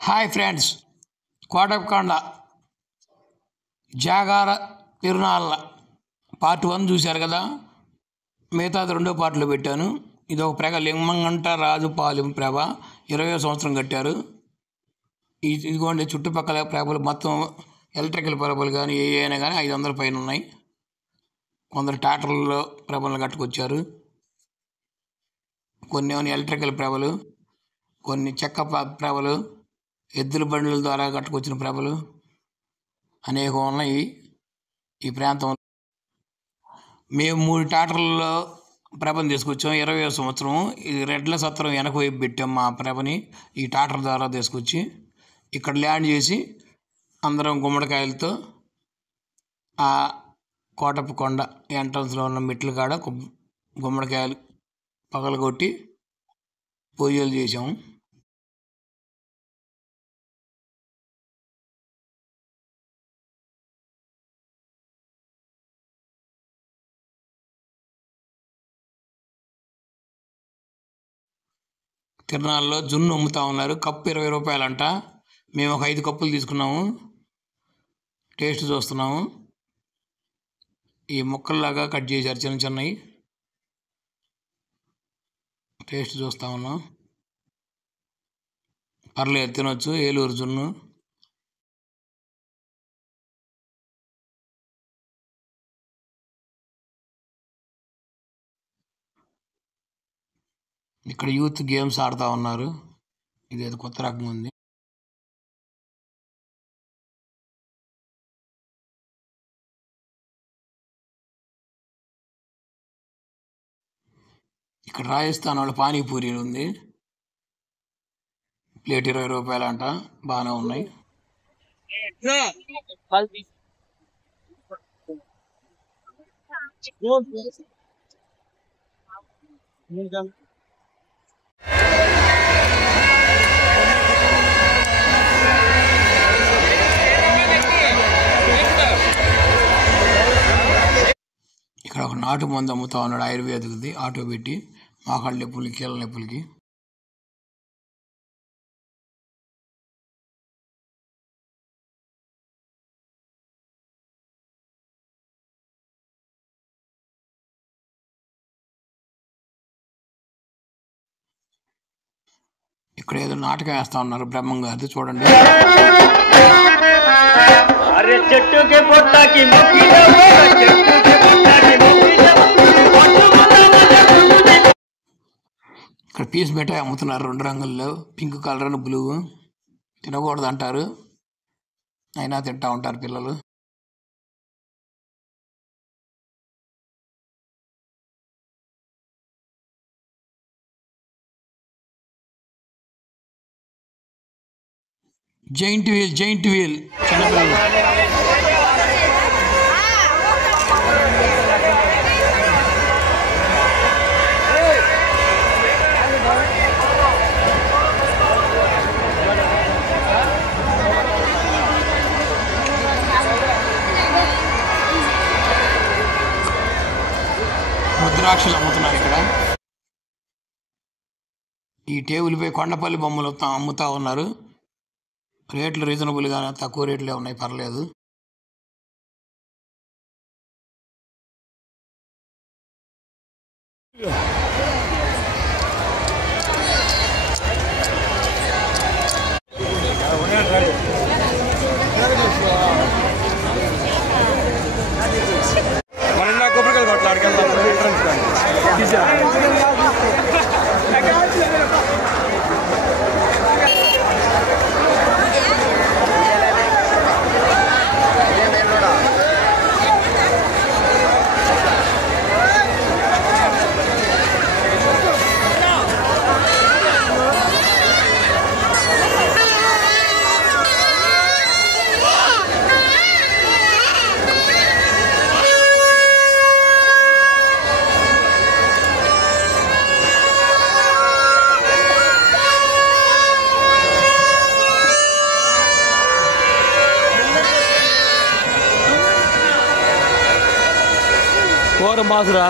Hi friends, Kotappakonda జాగార తిరునాళ్ళ part 1 చూశారు కదా. మిగతాది రెండో పార్ట్లో పెట్టాను. ఇది ఒక ప్రేగ లింగంగంట రాజుపాలెం ప్రభ 20వ సంవత్సరం కట్టారు. ఇదిగోండి చుట్టుపక్కల ప్రభలు మొత్తం ఎలక్ట్రికల్ ప్రభలు కానీ ఏ అయినా కానీ 500 పైన ఉన్నాయి. కొందరు ట్రాక్టర్లలో ప్రభలను కట్టుకొచ్చారు. కొన్ని ఏమైనా ఎలక్ట్రికల్ ప్రభలు, కొన్ని చెక్క ప్రభలు, ఎద్దుల బండ్ల ద్వారా కట్టుకొచ్చిన ప్రభలు అనేకం ఉన్నాయి ఈ ప్రాంతంలో. మేము 3 ట్రాక్టర్లలో ప్రభను తీసుకొచ్చాం. 20వ సంవత్సరం ఇది రెడ్ల సత్రం వెనక వైపు పెట్టాం. మా ప్రభని ఈ ట్రాక్టర్ ద్వారా తీసుకొచ్చి ఇక్కడ ల్యాండ్ చేసి అందరం గుమ్మడికాయలతో ఆ కోటప్పకొండ ఎంట్రన్స్లో ఉన్న మెట్ల కాడ గుమ్మడికాయలు పగలగొట్టి పూజలు చేసాము. తిరునాళ్ళలో జున్ను అమ్ముతా ఉన్నారు. కప్పు 20 రూపాయలంట. మేము ఒక 5 కప్పులు తీసుకున్నాము. టేస్ట్ చూస్తున్నాము. ఈ ముక్కల్లాగా కట్ చేశారు, చిన్న చిన్నవి. టేస్ట్ చూస్తా ఉన్నాం. పర్లేదు, తినొచ్చు. ఏలూరు జున్ను. ఇక్కడ యూత్ గేమ్స్ ఆడుతూ ఉన్నారు. ఇదేదో కొత్త రకం ఉంది. ఇక్కడ రాజస్థాన్ వాళ్ళ పానీపూరీలు ఉంది. ప్లేట్ 20 రూపాయలంట. బాగానే ఉన్నాయి. ఇక్కడ ఒక నాటు మందు అమ్ముతా ఉన్నాడు, ఆయుర్వేదిక్ది. ఆటో పెట్టి మోకాళ్ళ నొప్పులకి, కీళ్ళ నొప్పులకి. ఇక్కడ ఏదో నాటకం వేస్తా ఉన్నారు బ్రహ్మం గారు, చూడండి. ఇక్కడ పీస్ మిఠాయి అమ్ముతున్నారు 2 రంగుల్లో, పింక్ కలర్, బ్లూ. తినకూడదు అంటారు, అయినా తింటా ఉంటారు పిల్లలు. జైంట్ వీల్ చిన్నపిల్లలు. రుద్రాక్షలు అమ్ముతున్నారు ఇక్కడ. ఈ టేబుల్పై కొండపల్లి బొమ్మలు అమ్ముతా ఉన్నారు. రేట్లు రీజనబుల్గా, తక్కువ రేట్లే ఉన్నాయి, పర్లేదు. और मासरा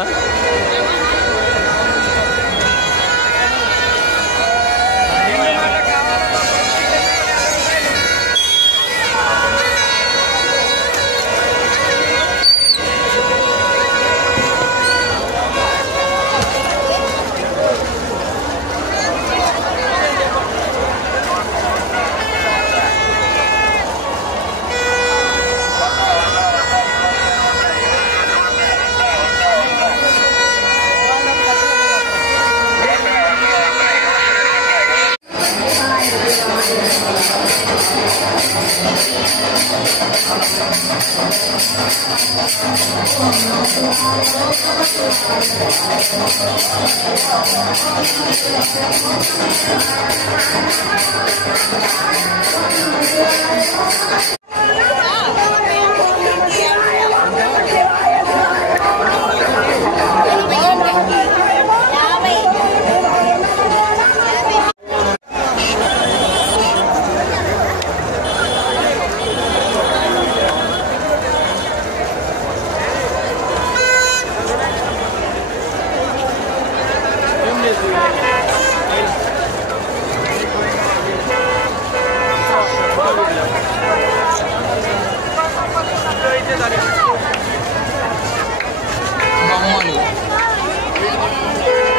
బొమ్మలు,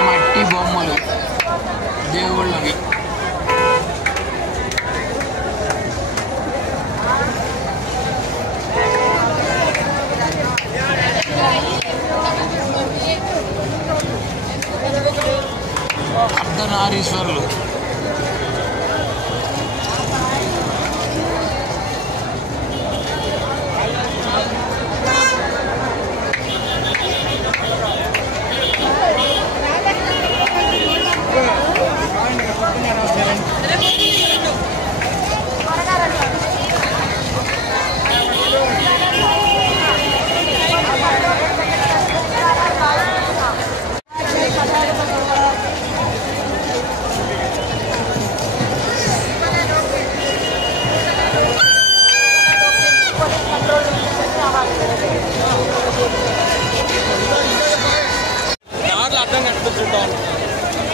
మట్టి బొమ్మలు దేవుళ్ళవి. అర్ధనారీశ్వరులు,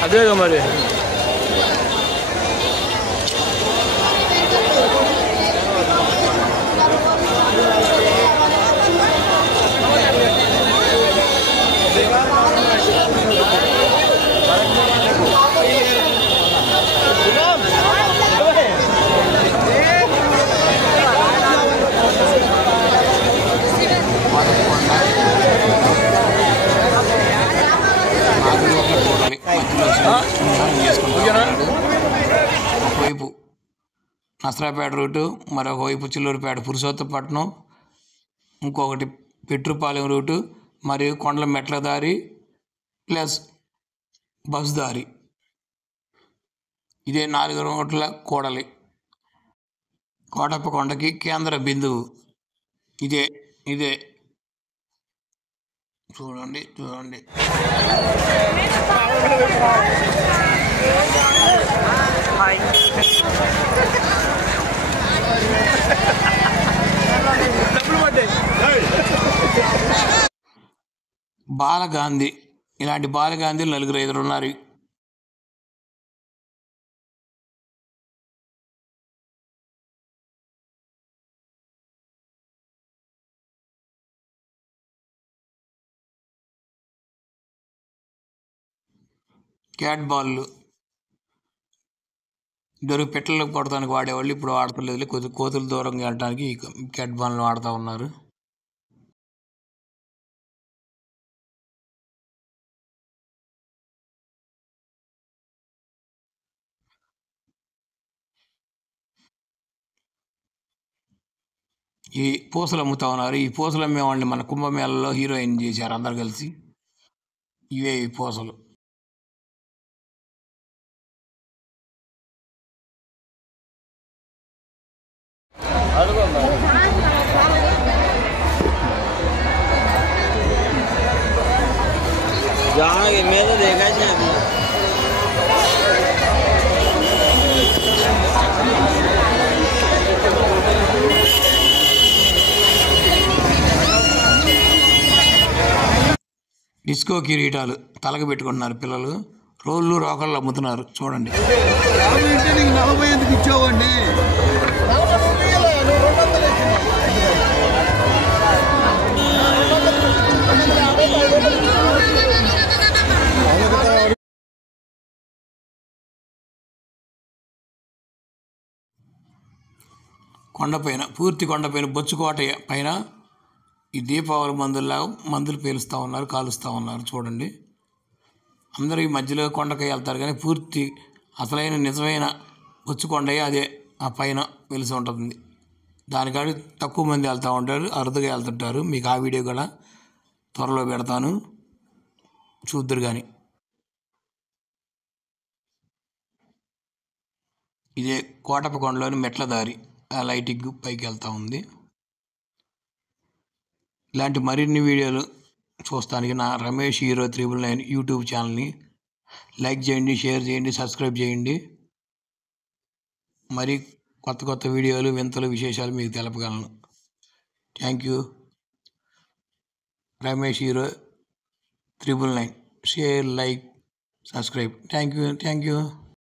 అదేగా మరి. ఒకవైపు నసరాపేట రూటు, మరొకవైపు చిల్లూరుపేట పురుషోత్తపట్నం, ఇంకొకటి పెట్రుపాలెం రూటు, మరియు కొండల మెట్ల దారి ప్లస్ బస్ దారి. ఇదే 4 రోడ్ల కూడలి. కోటప్ప కొండకి కేంద్ర బిందువు ఇదే. చూడండి. బాలగాంధీ, ఇలాంటి బాలగాంధీలు 4-5 ఉన్నారు. క్యాట్ బాల్లు ఇద్దరు పెట్టలకు కొడటానికి వాడేవాళ్ళు, ఇప్పుడు వాడతలేదు. కోతులు దూరంగా వెళ్ళడానికి క్యాట్ బాల్ని వాడుతూ ఉన్నారు. ఈ పూసలు అమ్ముతా ఉన్నారు. ఈ పూసలు అమ్మేవాళ్ళని మన కుంభమేళలో హీరోయిన్ చేశారు అందరు కలిసి. ఇవే ఈ పూసలు. మీద देखा డిస్కో కిరీటాలు తలకు పెట్టుకుంటున్నారు పిల్లలు. రోళ్ళు రోకళ్ళు అమ్ముతున్నారు చూడండి. కొండపైన, పూర్తి కొండపైన బొచ్చుకోట పైన ఈ దీపావళి మందులు పేలుస్తూ ఉన్నారు, కాలుస్తూ ఉన్నారు చూడండి. అందరూ ఈ మధ్యలో కొండకి వెళ్తారు కానీ పూర్తి అసలైన నిజమైన బొచ్చుకొండయ్య అదే ఆ పైన వెలిసి ఉంటుంది. దానికాడికి తక్కువ మంది వెళ్తూ ఉంటారు, అరుదుగా వెళ్తుంటారు. మీకు ఆ వీడియో కూడా త్వరలో పెడతాను, చూద్దరు కానీ. ఇదే కోటప్పకొండలోని మెట్ల దారి, ఆ లైటింగ్ పైకి వెళ్తూ ఉంది. ఇలాంటి మరిన్ని వీడియోలు చూస్తానికి నా రమేష్ హీరో 999 యూట్యూబ్ ఛానల్ని లైక్ చేయండి, షేర్ చేయండి, సబ్స్క్రైబ్ చేయండి. మరి కొత్త కొత్త వీడియోలు, వింతలు, విశేషాలు మీకు తెలపగలను. Thank you. Ramesh hero 999. Share, like, subscribe. Thank you.